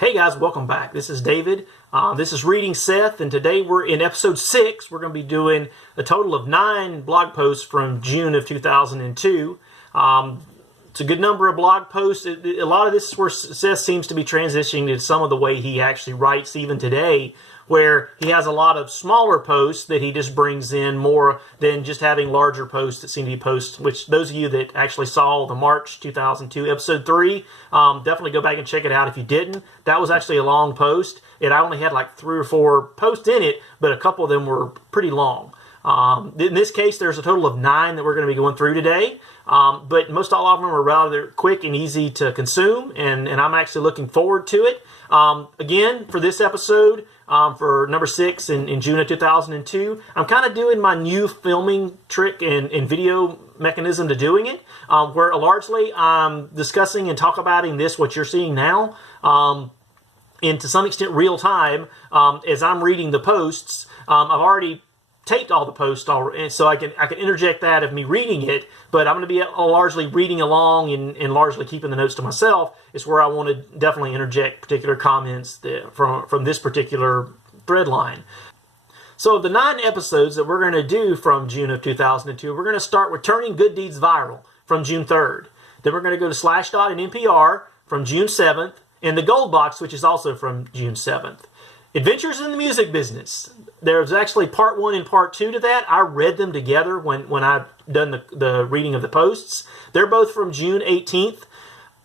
Hey guys, welcome back. This is David. This is Reading Seth, and today we're in episode 6. We're going to be doing a total of 9 blog posts from June of 2002. It's a good number of blog posts. A lot of this is where Seth seems to be transitioning to some of the way he actually writes even today, where he has a lot of smaller posts that he just brings in more than just having larger posts that seem to be posts, which those of you that actually saw the March 2002 episode 3, definitely go back and check it out if you didn't. That was actually a long post. I only had like 3 or 4 posts in it, but a couple of them were pretty long. In this case, there's a total of 9 that we're going to be going through today. But most all of them are rather quick and easy to consume, and I'm actually looking forward to it. Again, for this episode, for number 6 in June of 2002, I'm kind of doing my new filming trick and video mechanism to doing it, where largely I'm discussing and talk about what you're seeing now, and to some extent real time, as I'm reading the posts. I've already taped all the posts already, so I can interject that of me reading it, but I'm going to be largely reading along and largely keeping the notes to myself. Is where I want to definitely interject particular comments from this particular thread line. So the 9 episodes that we're going to do from June of 2002, we're going to start with Turning Good Deeds Viral from June 3rd. Then we're going to go to Slashdot and NPR from June 7th, and the Gold Box, which is also from June 7th. Adventures in the Music Business. There's actually part 1 and part 2 to that. I read them together when I've done the reading of the posts. They're both from June 18th.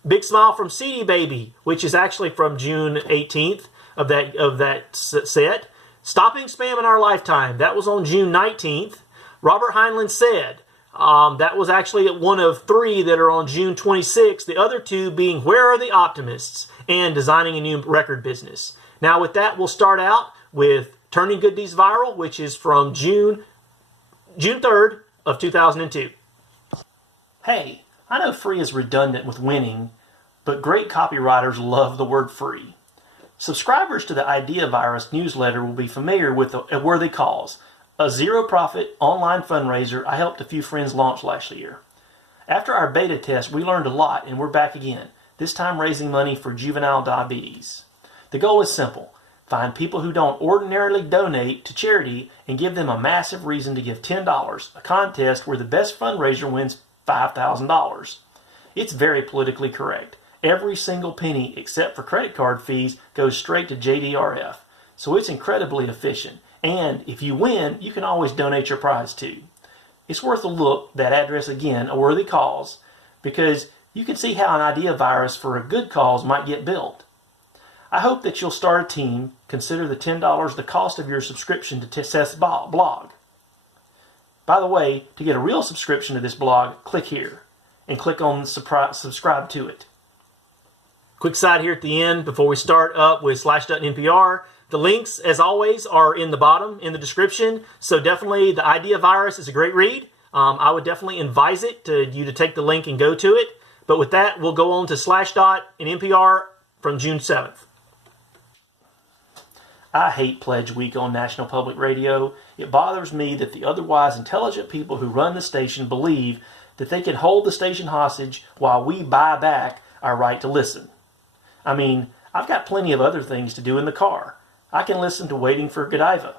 Big Smile from CD Baby, which is actually from June 18th of that set. Stopping Spam in Our Lifetime. That was on June 19th. Robert Heinlein Said. That was actually one of 3 that are on June 26th. The other 2 being Where Are The Optimists and Designing a New Record Business. Now with that, we'll start out with Turning Good Deeds Viral, which is from June 3rd of 2002. Hey, I know free is redundant with winning, but great copywriters love the word free. Subscribers to the Idea Virus newsletter will be familiar with A Worthy Cause, a zero-profit online fundraiser I helped a few friends launch last year. After our beta test, we learned a lot, and we're back again, this time raising money for juvenile diabetes. The goal is simple. Find people who don't ordinarily donate to charity and give them a massive reason to give $10, a contest where the best fundraiser wins $5,000. It's very politically correct. Every single penny, except for credit card fees, goes straight to JDRF. So it's incredibly efficient. And if you win, you can always donate your prize too. It's worth a look, that address again, A Worthy Cause, because you can see how an idea virus for a good cause might get built. I hope that you'll start a team. Consider the $10 the cost of your subscription to Seth's blog. By the way, to get a real subscription to this blog, click here and click on subscribe to it. Quick side here at the end before we start up with Slashdot and NPR. The links, as always, are in the bottom in the description. So definitely the Idea Virus is a great read. I would definitely advise you to take the link and go to it. But with that, we'll go on to Slashdot and NPR from June 7th. I hate Pledge Week on National Public Radio. It bothers me that the otherwise intelligent people who run the station believe that they can hold the station hostage while we buy back our right to listen. I mean, I've got plenty of other things to do in the car. I can listen to Waiting for Godiva.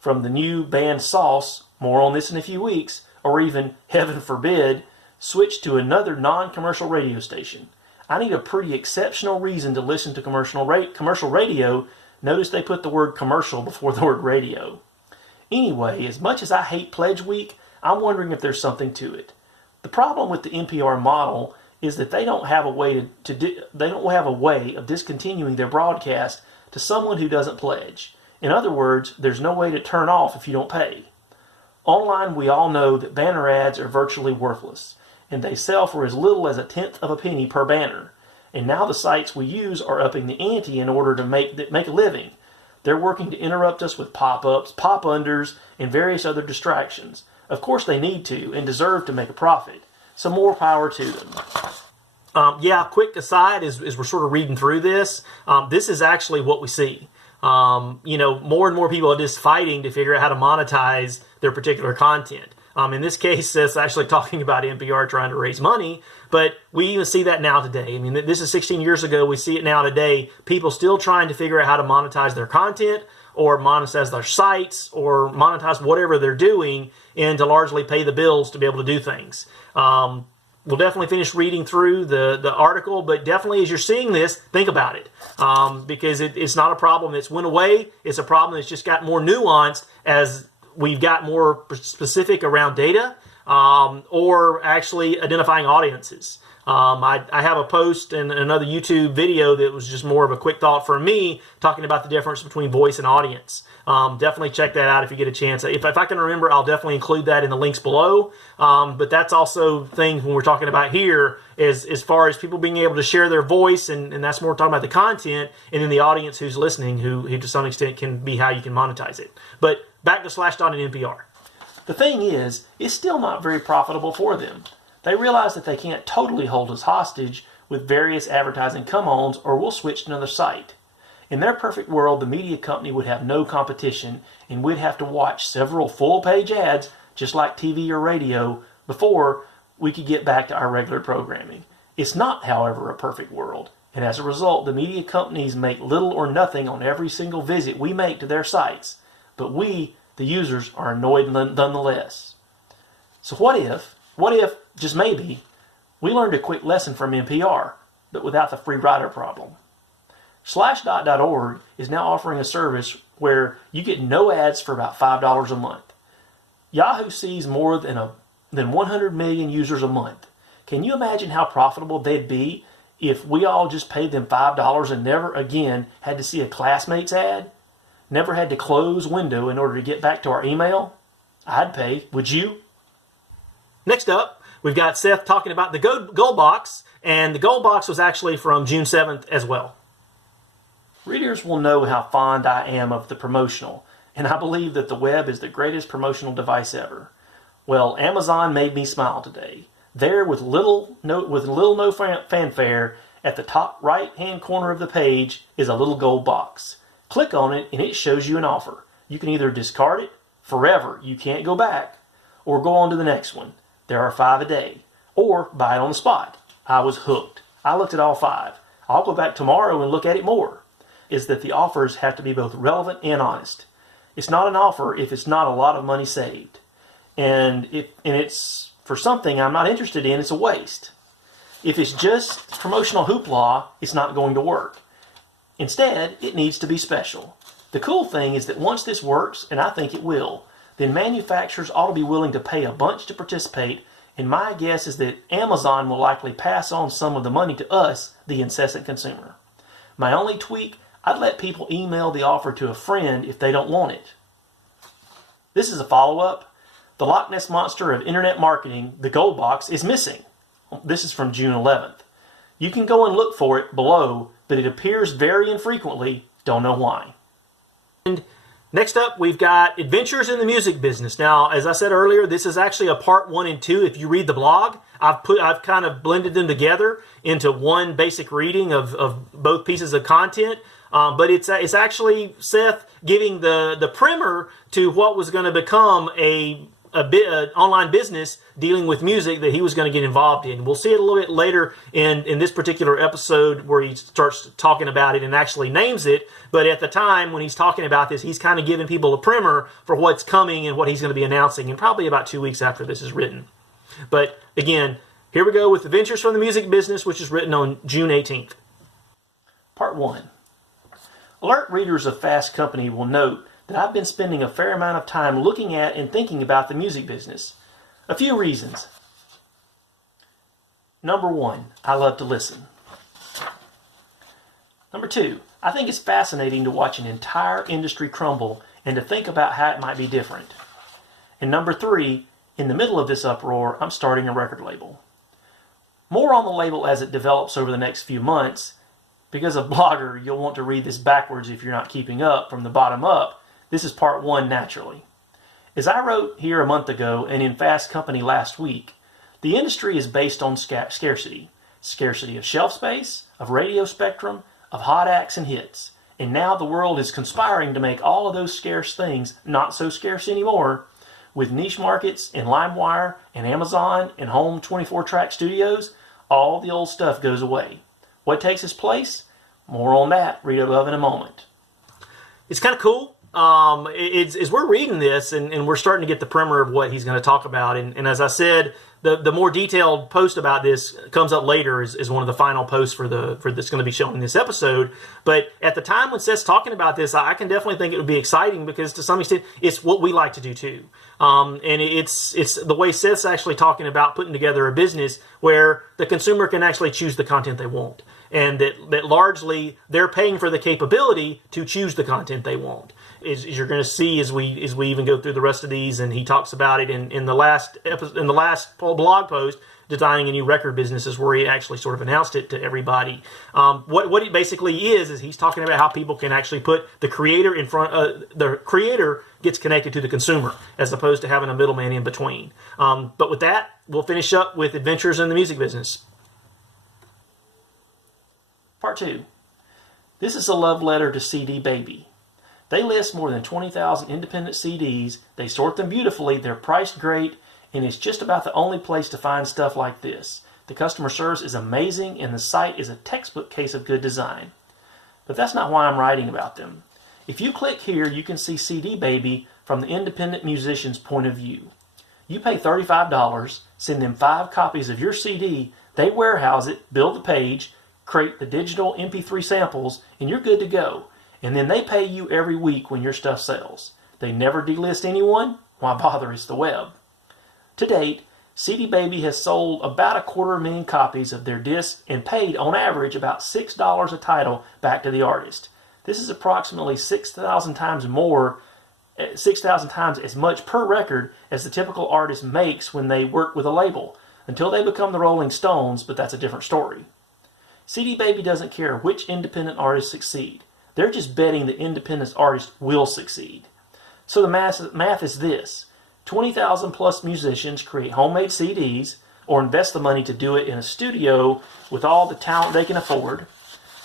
From the new band Sauce, more on this in a few weeks, or even, heaven forbid, switch to another non-commercial radio station. I need a pretty exceptional reason to listen to commercial radio. Notice they put the word commercial before the word radio. Anyway, as much as I hate Pledge Week, I'm wondering if there's something to it. The problem with the NPR model is that they don't have a way of discontinuing their broadcast to someone who doesn't pledge. In other words, there's no way to turn off if you don't pay. Online, we all know that banner ads are virtually worthless, and they sell for as little as 1/10 of a penny per banner. And now the sites we use are upping the ante in order to make a living. They're working to interrupt us with pop-ups, pop-unders, and various other distractions. Of course they need to and deserve to make a profit. So more power to them. Quick aside, as we're sort of reading through this, this is actually what we see. More and more people are just fighting to figure out how to monetize their particular content. In this case, Seth's actually talking about NPR trying to raise money, but we even see that now today. I mean, this is 16 years ago. We see it now today. People still trying to figure out how to monetize their content or monetize their sites or monetize whatever they're doing and to largely pay the bills to be able to do things. We'll definitely finish reading through the article, but definitely as you're seeing this, think about it. Because it's not a problem that's went away. It's a problem that's just got more nuanced as we've got more specific around data or actually identifying audiences. I have a post and another YouTube video that was just more of a quick thought for me talking about the difference between voice and audience. Definitely check that out if you get a chance. If I can remember, I'll definitely include that in the links below. But that's also things when we're talking about here is as far as people being able to share their voice, and that's more talking about the content, and then the audience who's listening, who to some extent can be how you can monetize it. But back to Slashdot and NPR. The thing is, it's still not very profitable for them. They realize that they can't totally hold us hostage with various advertising come-ons, or we'll switch to another site. In their perfect world, the media company would have no competition, and we'd have to watch several full-page ads, just like TV or radio, before we could get back to our regular programming. It's not, however, a perfect world, and as a result, the media companies make little or nothing on every single visit we make to their sites. But we, the users, are annoyed nonetheless. So what if, just maybe, we learned a quick lesson from NPR, but without the free rider problem? Slashdot.org is now offering a service where you get no ads for about $5 a month. Yahoo sees more than 100 million users a month. Can you imagine how profitable they'd be if we all just paid them $5 and never again had to see a classmate's ad? Never had to close window in order to get back to our email? I'd pay. Would you? Next up, we've got Seth talking about the gold box, and the gold box was actually from June 7th as well. Readers will know how fond I am of the promotional, and I believe that the web is the greatest promotional device ever. Well, Amazon made me smile today. There, with little no fanfare, at the top right-hand corner of the page is a little gold box. Click on it, and it shows you an offer. You can either discard it forever, you can't go back, or go on to the next one. There are 5 a day. Or buy it on the spot. I was hooked. I looked at all 5. I'll go back tomorrow and look at it more. Is that the offers have to be both relevant and honest. It's not an offer if it's not a lot of money saved. And it's for something I'm not interested in, it's a waste. If it's just promotional hoopla, it's not going to work. Instead, it needs to be special. The cool thing is that once this works, and I think it will, then manufacturers ought to be willing to pay a bunch to participate, and my guess is that Amazon will likely pass on some of the money to us, the incessant consumer. My only tweak, I'd let people email the offer to a friend if they don't want it. This is a follow-up. The Loch Ness Monster of Internet Marketing, the gold box, is missing. This is from June 11th. You can go and look for it below, but it appears very infrequently. Don't know why. And next up, we've got Adventures in the Music Business. Now, as I said earlier, this is actually a part 1 and 2. If you read the blog, I've kind of blended them together into one basic reading of both pieces of content. But it's actually Seth giving the primer to what was going to become an online business dealing with music that he was going to get involved in. We'll see it a little bit later in this particular episode where he starts talking about it and actually names it. But at the time when he's talking about this, he's kind of giving people a primer for what's coming and what he's going to be announcing, and probably about 2 weeks after this is written. But again, here we go with Adventures from the Music Business, which is written on June 18th. Part 1. Alert readers of Fast Company will note that I've been spending a fair amount of time looking at and thinking about the music business. A few reasons. Number 1, I love to listen. Number 2, I think it's fascinating to watch an entire industry crumble and to think about how it might be different. And number 3, in the middle of this uproar, I'm starting a record label. More on the label as it develops over the next few months. Because a blogger, you'll want to read this backwards if you're not keeping up from the bottom up. This is part 1 naturally. As I wrote here a month ago and in Fast Company last week, the industry is based on scarcity. Scarcity of shelf space, of radio spectrum, of hot acts and hits. And now the world is conspiring to make all of those scarce things not so scarce anymore, with niche markets and LimeWire and Amazon and home 24-track studios, all the old stuff goes away. What takes its place? More on that, read above in a moment. It's kind of cool. As we're reading this and we're starting to get the primer of what he's going to talk about, and as I said, the more detailed post about this comes up later is one of the final posts for that's going to be shown in this episode. But at the time when Seth's talking about this, I can definitely think it would be exciting because to some extent it's what we like to do too. And it's the way Seth's actually talking about putting together a business where the consumer can actually choose the content they want. And that largely they're paying for the capability to choose the content they want. As you're going to see as we even go through the rest of these, and he talks about it in the last blog post, Designing a New Record Business, is where he actually sort of announced it to everybody. What it basically is he's talking about how people can actually put the creator in front. The creator gets connected to the consumer as opposed to having a middleman in between. But with that, we'll finish up with Adventures in the Music Business. Part 2. This is a love letter to CD Baby. They list more than 20,000 independent CDs, they sort them beautifully, they're priced great, and it's just about the only place to find stuff like this. The customer service is amazing, and the site is a textbook case of good design. But that's not why I'm writing about them. If you click here, you can see CD Baby from the independent musician's point of view. You pay $35, send them 5 copies of your CD, they warehouse it, build the page, create the digital MP3 samples, and you're good to go. And then they pay you every week when your stuff sells. They never delist anyone. Why bother? It's the web. To date, CD Baby has sold about 250,000 copies of their discs and paid on average about $6 a title back to the artist. This is approximately 6,000 times as much per record as the typical artist makes when they work with a label, until they become the Rolling Stones, but that's a different story. CD Baby doesn't care which independent artists succeed. They're just betting the independent artist will succeed. So the math is this. 20,000 plus musicians create homemade CDs or invest the money to do it in a studio with all the talent they can afford.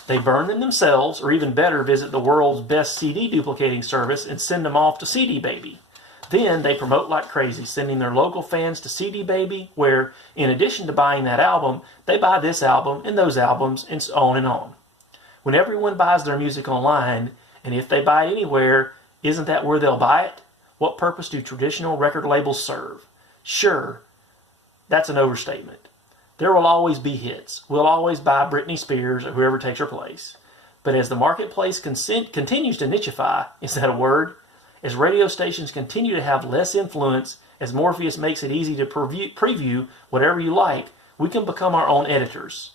They burn them themselves, or even better, visit the world's best CD duplicating service and send them off to CD Baby. Then they promote like crazy, sending their local fans to CD Baby, where, in addition to buying that album, they buy this album and those albums, and so on and on. When everyone buys their music online, and if they buy it anywhere, isn't that where they'll buy it? What purpose do traditional record labels serve? Sure, that's an overstatement. There will always be hits. We'll always buy Britney Spears or whoever takes her place. But as the marketplace continues to nicheify, is that a word? As radio stations continue to have less influence, as Morpheus makes it easy to preview whatever you like, we can become our own editors.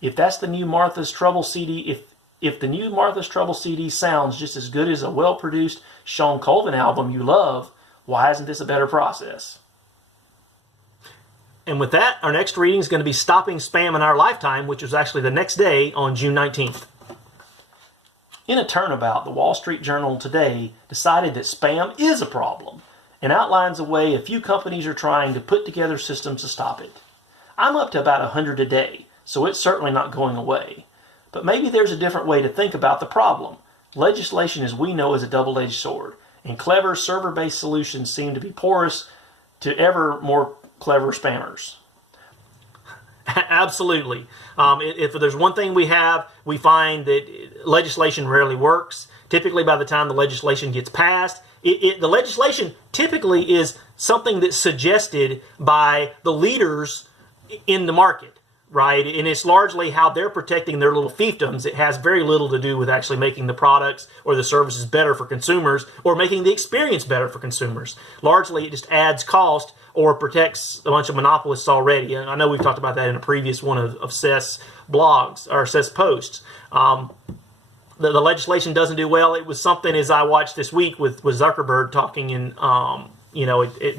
If that's the new Martha's Trouble CD, if the new Martha's Trouble CD sounds just as good as a well-produced Sean Colvin album you love, why isn't this a better process? And with that, our next reading is going to be Stopping Spam in Our Lifetime, which was actually the next day on June 19th. In a turnabout, the Wall Street Journal today decided that spam is a problem and outlines a way a few companies are trying to put together systems to stop it. I'm up to about 100 a day, so it's certainly not going away. But maybe there's a different way to think about the problem. Legislation, as we know, is a double-edged sword, and clever server-based solutions seem to be porous to ever more clever spammers. Absolutely. If there's one thing we find that legislation rarely works. Typically, by the time the legislation gets passed, the legislation typically is something that's suggested by the leaders in the market, right? And it's largely how they're protecting their little fiefdoms. It has very little to do with actually making the products or the services better for consumers or making the experience better for consumers. Largely, it just adds cost or protects a bunch of monopolists already. And I know we've talked about that in a previous one of Seth's blogs or Seth's posts. The legislation doesn't do well. It was something, as I watched this week with Zuckerberg talking in,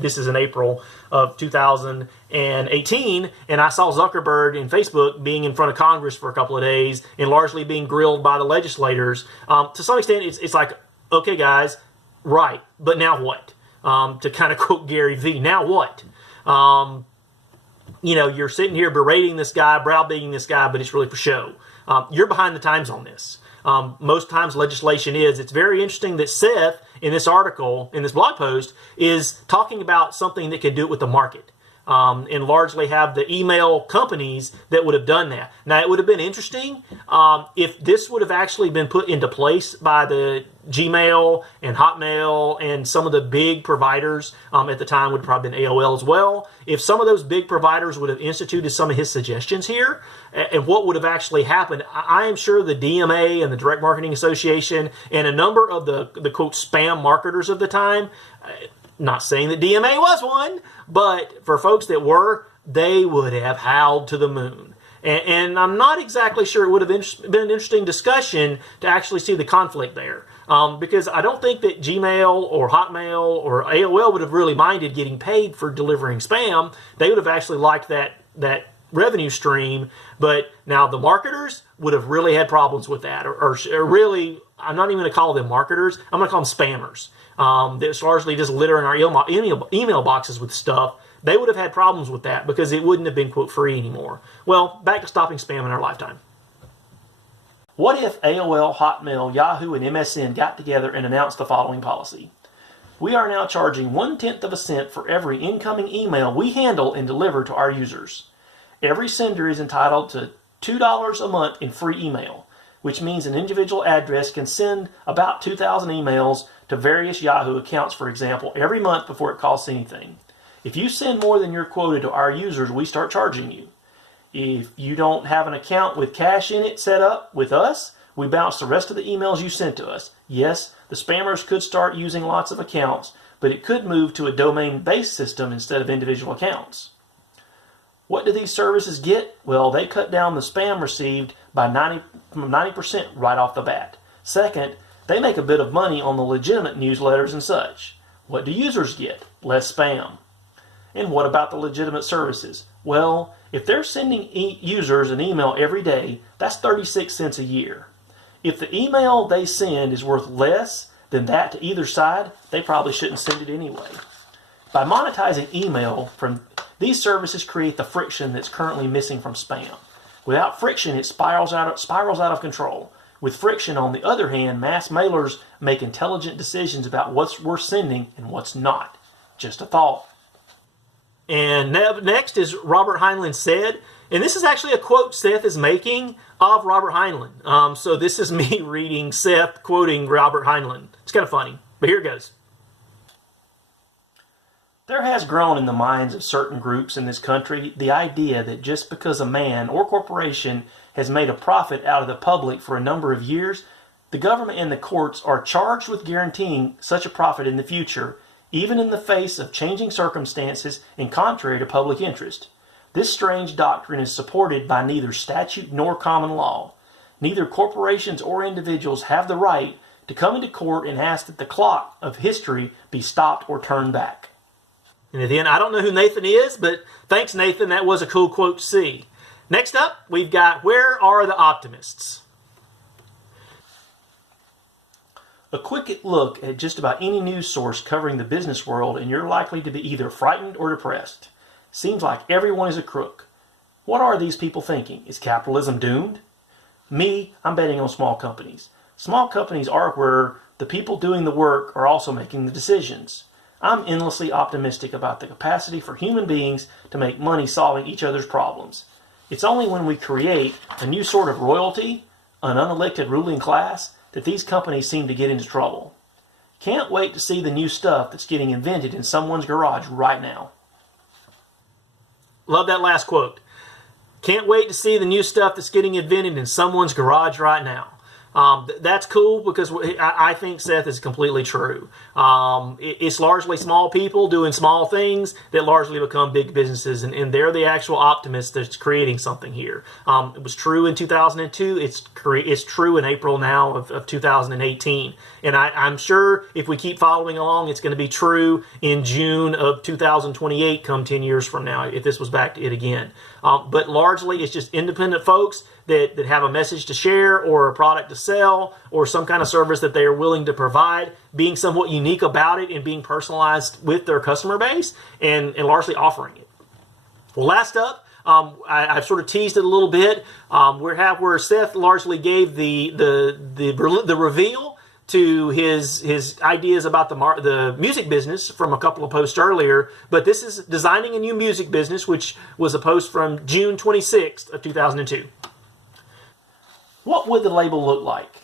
this is in April of 2018, and I saw Zuckerberg in Facebook being in front of Congress for a couple of days and largely being grilled by the legislators. To some extent, it's like, okay, guys, right, but now what? To kind of quote Gary Vee, now what? You're sitting here berating this guy, browbeating this guy, but it's really for show. You're behind the times on this. Most times legislation is. It's very interesting that Seth, in this article, in this blog post, is talking about something that can do it with the market. And largely have the email companies that would have done that. Now, it would have been interesting if this would have actually been put into place by the Gmail and Hotmail and some of the big providers at the time would have probably been AOL as well. If some of those big providers would have instituted some of his suggestions here and what would have actually happened, I am sure the DMA and the Direct Marketing Association and a number of the quote spam marketers of the time, not saying that DMA was one, but for folks that were, they would have howled to the moon. And I'm not exactly sure it would have been an interesting discussion to actually see the conflict there. Because I don't think that Gmail or Hotmail or AOL would have really minded getting paid for delivering spam. They would have actually liked that revenue stream. But now the marketers would have really had problems with that. Or really, I'm not even going to call them marketers. I'm going to call them spammers. That's largely just littering our email boxes with stuff. They would have had problems with that because it wouldn't have been, quote, free anymore. Well, back to stopping spam in our lifetime. What if AOL, Hotmail, Yahoo, and MSN got together and announced the following policy? We are now charging 1/10 of a cent for every incoming email we handle and deliver to our users. Every sender is entitled to $2 a month in free email, which means an individual address can send about 2,000 emails to various Yahoo accounts, for example, every month before it costs anything. If you send more than you're quoted to our users, we start charging you. If you don't have an account with cash in it set up with us, we bounce the rest of the emails you sent to us. Yes, the spammers could start using lots of accounts, but it could move to a domain-based system instead of individual accounts. What do these services get? Well, they cut down the spam received by 90% right off the bat. Second, they make a bit of money on the legitimate newsletters and such. What do users get? Less spam. And what about the legitimate services? Well, if they're sending users an email every day, that's 36 cents a year. If the email they send is worth less than that to either side, they probably shouldn't send it anyway. By monetizing email, these services create the friction that's currently missing from spam. Without friction, it spirals out of control. With friction, on the other hand, mass mailers make intelligent decisions about what's worth sending and what's not. Just a thought. And next is Robert Heinlein said, and this is actually a quote Seth is making of Robert Heinlein. So this is me reading Seth quoting Robert Heinlein. It's kind of funny, but here it goes. There has grown in the minds of certain groups in this country the idea that just because a man or corporation has made a profit out of the public for a number of years, the government and the courts are charged with guaranteeing such a profit in the future, even in the face of changing circumstances and contrary to public interest. This strange doctrine is supported by neither statute nor common law. Neither corporations or individuals have the right to come into court and ask that the clock of history be stopped or turned back. And at the end, I don't know who Nathan is, but thanks, Nathan. That was a cool quote to see. Next up, we've got Where Are the Optimists? A quick look at just about any news source covering the business world and you're likely to be either frightened or depressed. Seems like everyone is a crook. What are these people thinking? Is capitalism doomed? Me, I'm betting on small companies. Small companies are where the people doing the work are also making the decisions. I'm endlessly optimistic about the capacity for human beings to make money solving each other's problems. It's only when we create a new sort of royalty, an unelected ruling class, that these companies seem to get into trouble. Can't wait to see the new stuff that's getting invented in someone's garage right now. Love that last quote. Can't wait to see the new stuff that's getting invented in someone's garage right now. That's cool because I think Seth is completely true. It's largely small people doing small things that largely become big businesses, and they're the actual optimists that's creating something here. It was true in 2002. It's true in April now of 2018. And I'm sure if we keep following along, it's going to be true in June of 2028, come 10 years from now, if this was back to it again. But largely, it's just independent folks that have a message to share or a product to sell or some kind of service that they are willing to provide, being somewhat unique about it and being personalized with their customer base and largely offering it. Well, last up, I've sort of teased it a little bit. Where Seth largely gave the reveal to his ideas about the music business from a couple of posts earlier, but this is Designing a New Music Business, which was a post from June 26th of 2002. What would the label look like?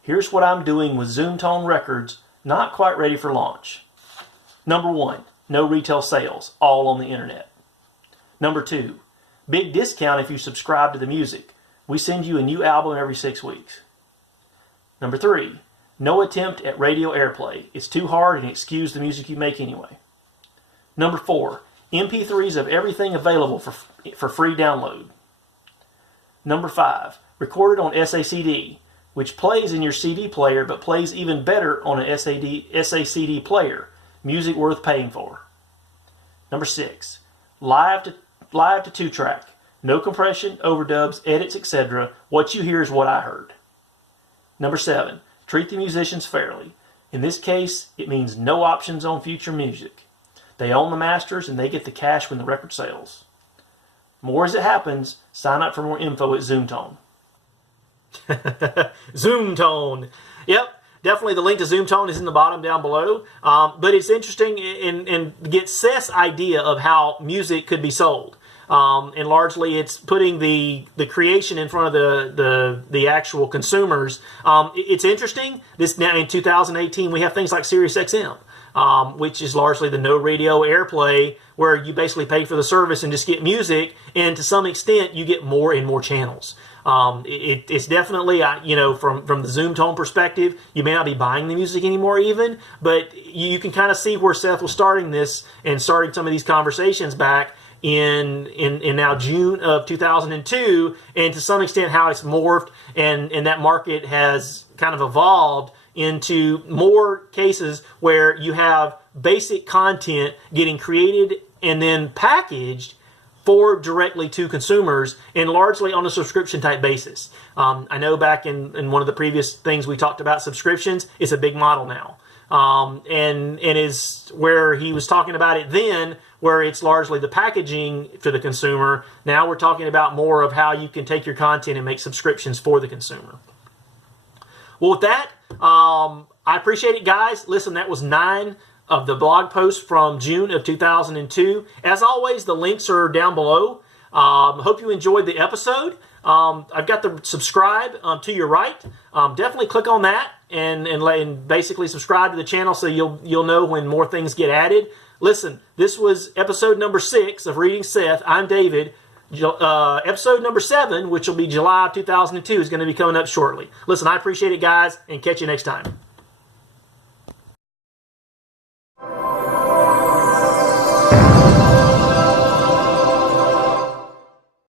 Here's what I'm doing with Zoomtone Records, not quite ready for launch. Number 1, no retail sales, all on the internet. Number 2, big discount if you subscribe to the music. We send you a new album every 6 weeks. Number 3, no attempt at radio airplay. It's too hard and it skews the music you make anyway. Number 4, MP3s of everything available for free download. Number 5, recorded on SACD, which plays in your CD player but plays even better on an SACD player. Music worth paying for. Number 6, live to 2-track. No compression, overdubs, edits, etc. What you hear is what I heard. Number 7, treat the musicians fairly. In this case, it means no options on future music. They own the masters and they get the cash when the record sells. More as it happens. Sign up for more info at Zoomtone. Zoomtone. Yep, definitely the link to Zoomtone is in the bottom down below. But it's interesting and get Seth's idea of how music could be sold. And largely it's putting the creation in front of the actual consumers. It's interesting. This now in 2018 we have things like SiriusXM, which is largely the no radio airplay, where you basically pay for the service and just get music, and to some extent you get more and more channels. It's definitely, from the Zoomtone perspective, you may not be buying the music anymore even, but you can kind of see where Seth was starting this and starting some of these conversations back in now June of 2002, and to some extent how it's morphed and that market has kind of evolved into more cases where you have basic content getting created and then packaged for directly to consumers, and largely on a subscription type basis. I know back in one of the previous things we talked about subscriptions, it's a big model now. And is where he was talking about it then, where it's largely the packaging for the consumer. Now we're talking about more of how you can take your content and make subscriptions for the consumer. Well, with that, I appreciate it, guys. Listen, that was 9 of the blog posts from June of 2002. As always, the links are down below. Hope you enjoyed the episode. I've got the subscribe to your right. Definitely click on that and basically subscribe to the channel so you'll know when more things get added. Listen, this was episode number 6 of Reading Seth. I'm David. Episode number 7, which will be July of 2002, is going to be coming up shortly. Listen, I appreciate it, guys, and catch you next time.